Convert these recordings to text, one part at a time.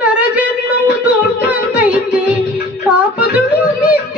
నరజన్మము తోడ్కైతే కాపదులు నిత్య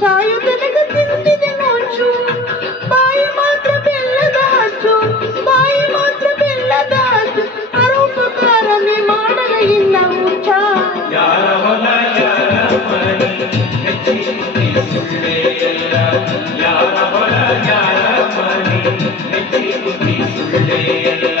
ಸಾಯುಧನಗ ತಿಂದಿದೆ ನೋಚು ಬಾಯಿ ಮಾತ್ರ ಬೆಲ್ಲದ ಹಚ್ಚು ಬಾಯಿ ಮಾತ್ರ ಬೆಲ್ಲದ ಹಚ್ಚು ಪರೋಪಕಾರನೇ ಮಾಡದ ಇಲ್ಲ ಮುಚ್ಚ ಯಾರ ಹೊಲ ಯಾರ ಮನೆ ಯಾರ ಹೊಲ ಯಾರ ಮನೆ ಸುಳ್ಳೆ ಎಲ್ಲ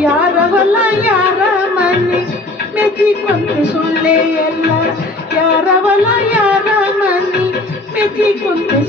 ಯಾರವಲ್ಲ ಯಾರ ಮನೆ ಮೆಚ್ಚಿಕೊಂದು ಸೊಳ್ಳೆಯಲ್ಲ ಯಾರವಲ್ಲ ಯಾರ ಮನೆ ಮೆಚ್ಚಿಕೊಂದು